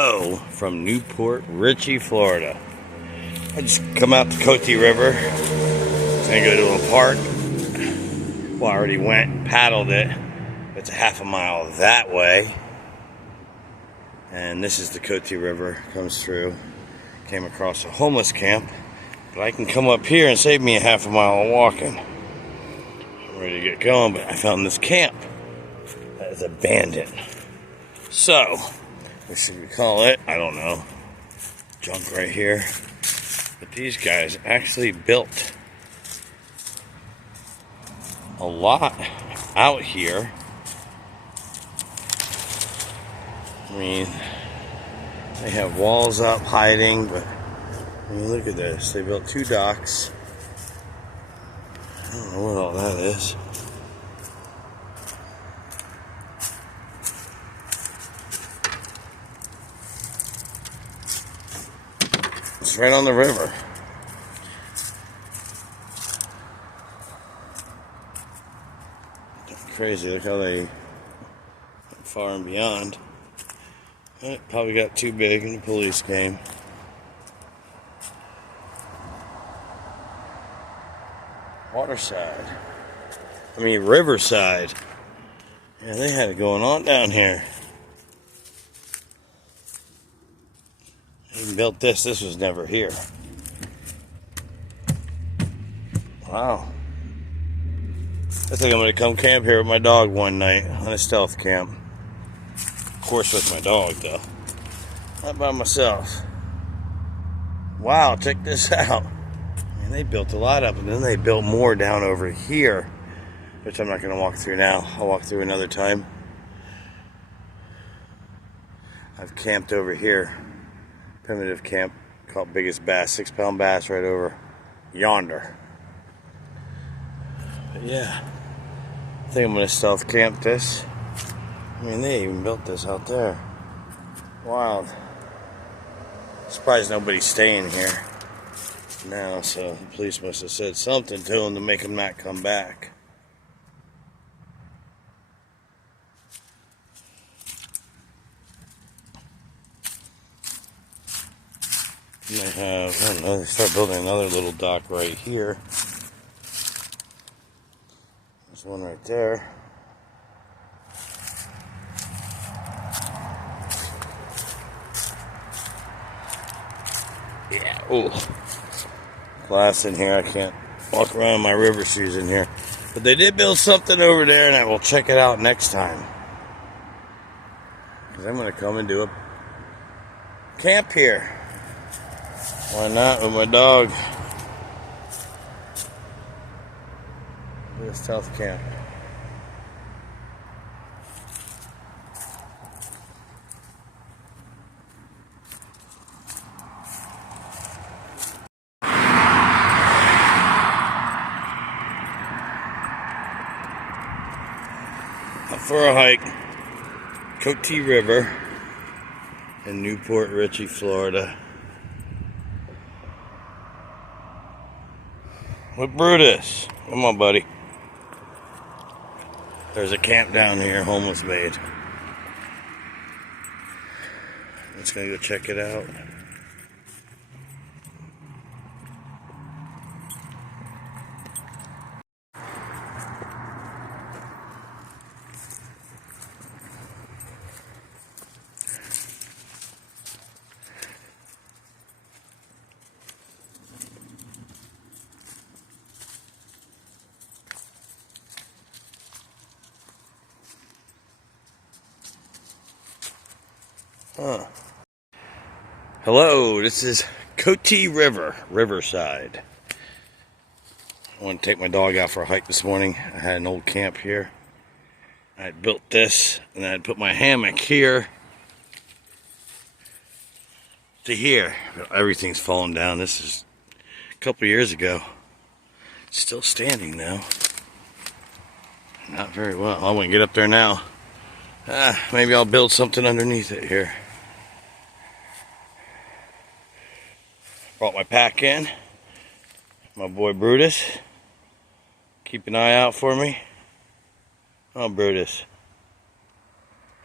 Oh, from Newport Richey, Florida. I just come out the Cotee River. Gonna go to a little park. Well, I already went and paddled it. It's a half a mile that way. And this is the Cotee River. Comes through. Came across a homeless camp. But I can come up here and save me a half a mile of walking. I'm ready to get going, but I found this camp that is abandoned. So, what should we call it? I don't know. Junk right here. But these guys actually built a lot out here. I mean, they have walls up hiding, but I mean, look at this. They built 2 docks. I don't know what all that is. It's right on the river. Crazy, look how they far and beyond. It probably got too big and the police came. Waterside. I mean, Riverside. Yeah, they had it going on down here. They even built this. This was never here. Wow. I think I'm going to come camp here with my dog one night on a stealth camp. Of course with my dog, though. Not by myself. Wow, check this out. Man, they built a lot up, and then they built more down over here, which I'm not going to walk through now. I'll walk through another time. I've camped over here. Primitive camp called Biggest Bass, 6-pound bass right over yonder. But yeah, I think I'm going to stealth camp this. I mean, they even built this out there. Wild. Surprised nobody's staying here now, so the police must have said something to them to make them not come back. And they have, I don't know, they start building another little dock right here. There's one right there. Yeah, oh. Glass in here. I can't walk around in my river shoes in here. But they did build something over there, and I will check it out next time. Because I'm going to come and do a camp here. Why not with my dog? This stealth camp. Out for a hike. Cotee River in Newport Richey, Florida. With Brutus. Come on, buddy. There's a camp down here, homeless made. Let's go check it out. Huh. Hello, this is Cotee River, Riverside. I want to take my dog out for a hike this morning. I had an old camp here. I had built this, and I had put my hammock here to here. Everything's fallen down. This is a couple years ago. Still standing though. Not very well. I won't get up there now. Maybe I'll build something underneath it here. Brought my pack in. My boy Brutus. Keep an eye out for me. Oh, Brutus.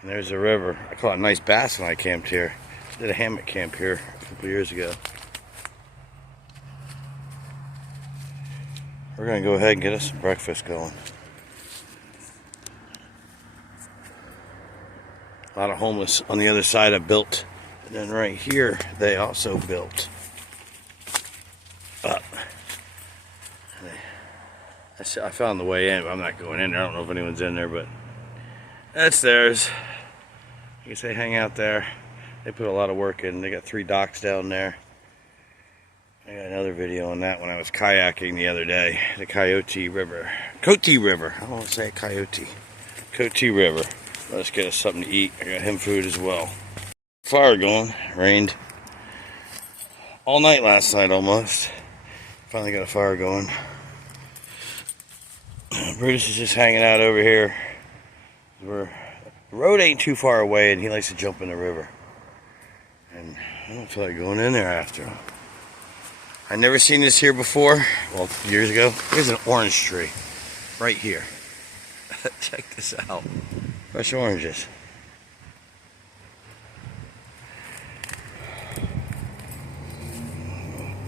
And there's the river. I caught a nice bass when I camped here. Did a hammock camp here a couple years ago. We're gonna go ahead and get us some breakfast going. A lot of homeless on the other side have built, and then right here they also built up. I found the way in, but I'm not going in there. I don't know if anyone's in there, but that's theirs. I guess they hang out there. They put a lot of work in. They got 3 docks down there. I got another video on that when I was kayaking the other day. The Cotee River. Cotee River. I don't want to say coyote. Cotee River. Let's get us something to eat. I got him food as well. Fire going. Rained all night last night almost. Finally got a fire going. Brutus is just hanging out over here. The road ain't too far away, and he likes to jump in the river. And I don't feel like going in there after him. I never seen this here before. Well, years ago. Here's an orange tree right here. Check this out. Fresh oranges.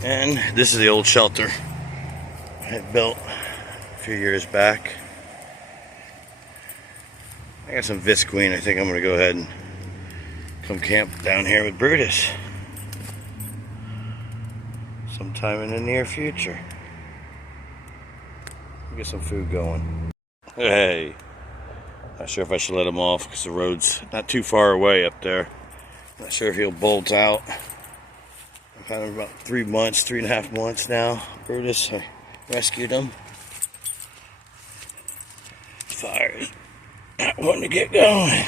And this is the old shelter I had built a few years back. I got some visqueen. I think I'm going to go ahead and come camp down here with Brutus sometime in the near future. Get some food going. Hey, not sure if I should let him off because the road's not too far away up there. Not sure if he'll bolt out. I've had him about 3 months, 3.5 months now. Brutus, I rescued him. Fire's not wanting to get going.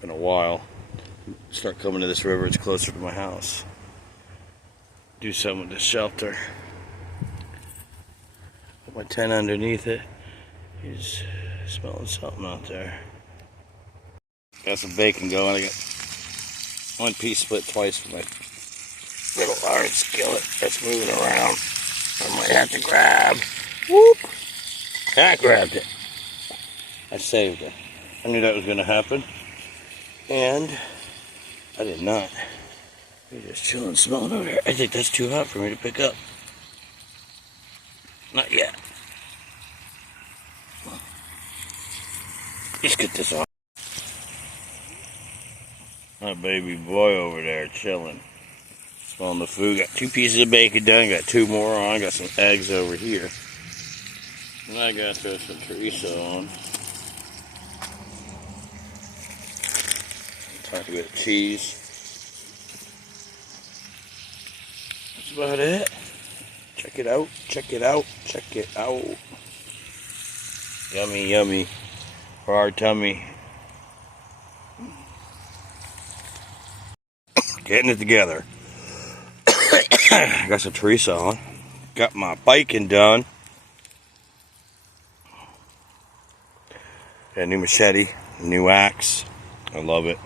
Been a while. Start coming to this river, it's closer to my house. Do something with this shelter. Put my tent underneath it. He's smelling something out there. Got some bacon going. I got 1 piece split twice with my little iron skillet that's moving around. I might have to grab. Whoop! I grabbed it. I saved it. I knew that was going to happen. And I did not. He's just chilling, smelling over here. I think that's too hot for me to pick up. Not yet. Let's get this off. My baby boy over there chilling. Smelling the food. Got 2 pieces of bacon done. Got 2 more on. Got some eggs over here. And I got some chorizo on. Trying to get cheese. That's about it. Check it out. Check it out. Check it out. Yummy, yummy. For our tummy. Getting it together. Got some chorizo on. Got my biking done. Got a new machete, a new axe. I love it.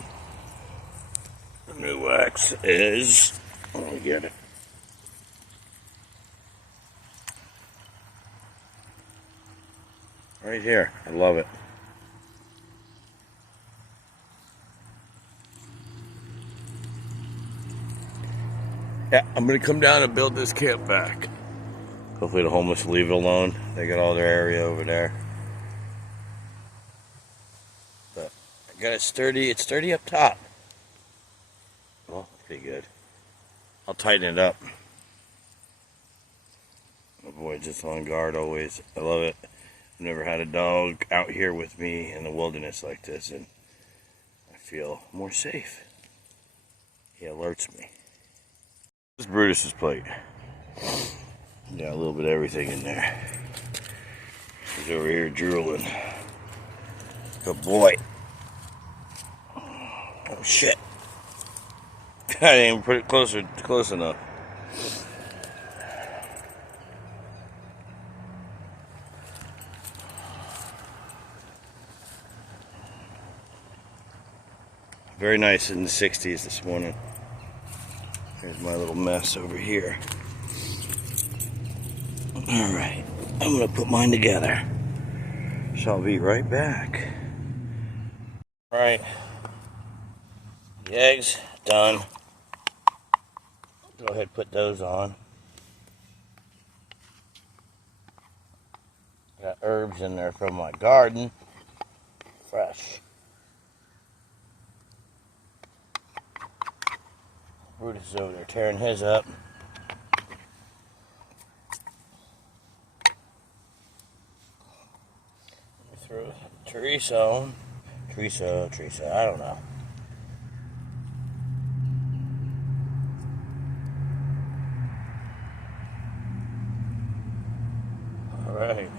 The new axe is, let me get it. Right here. I love it. Yeah, I'm going to come down and build this camp back. Hopefully the homeless will leave it alone. They got all their area over there. But I got it sturdy. It's sturdy up top. Well, pretty good. I'll tighten it up. My boy's just on guard always. I love it. I've never had a dog out here with me in the wilderness like this, and I feel more safe. He alerts me. This is Brutus's plate. Got a little bit of everything in there. He's over here drooling. Good boy. Oh shit. I didn't even put it close enough. Very nice in the 60s this morning. Here's my little mess over here. Alright, I'm going to put mine together. So I'll be right back. Alright, the eggs done. Go ahead and put those on. Got herbs in there from my garden. Fresh. Brutus is over there tearing his up. Throw Teresa on. Teresa, I don't know. Alright.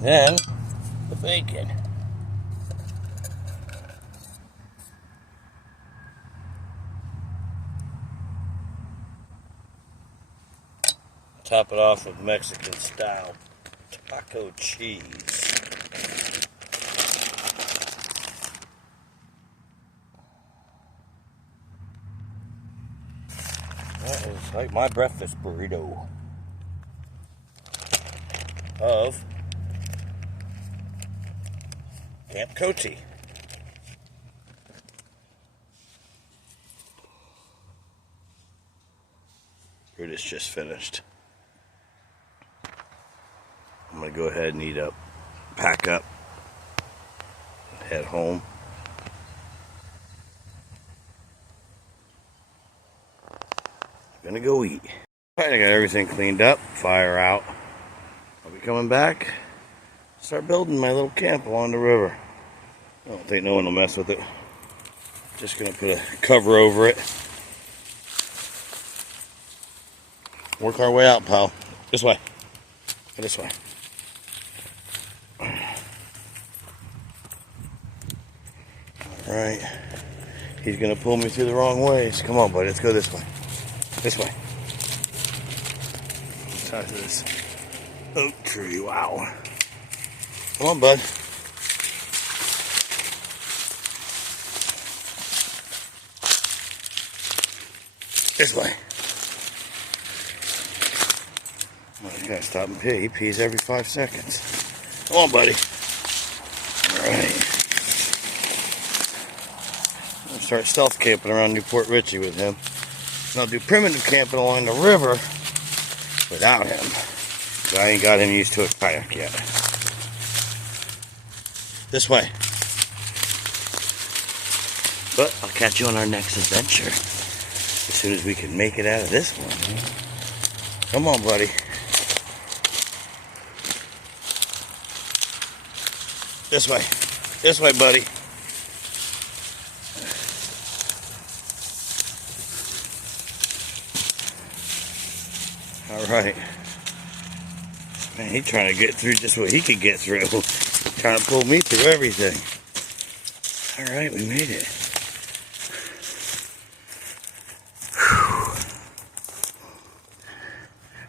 Then, the bacon. Top it off with Mexican style taco cheese. That is like my breakfast burrito of Camp Cotee. Brutus just finished. I'm going to go ahead and eat up, pack up, head home. I'm going to go eat. Alright, I got everything cleaned up, fire out. I'll be coming back, start building my little camp along the river. I don't think no one will mess with it. Just going to put a cover over it. Work our way out, pal. This way. Go this way. Alright. He's going to pull me through the wrong ways. Come on, buddy. Let's go this way. This way. Side of this oak tree. Wow. Come on, bud. This way. Well, you gotta stop and pee. He pees every 5 seconds. Come on, buddy. Alright. I'm gonna start stealth camping around Newport Richey with him. And I'll do primitive camping along the river without him. But I ain't got him used to a kayak yet. This way. But I'll catch you on our next adventure. As soon as we can make it out of this one. Come on, buddy. This way. This way, buddy. Alright. Man, he's trying to get through just what he could get through. Trying to pull me through everything. Alright, we made it.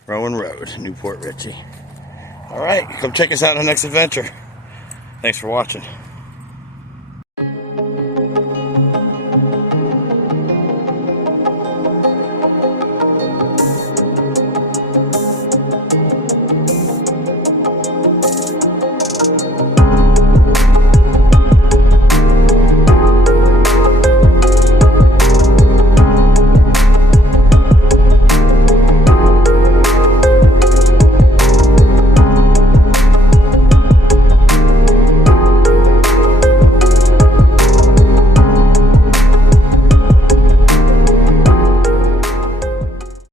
Rowan Road, Newport Richey. Alright, come check us out on the next adventure. Thanks for watching.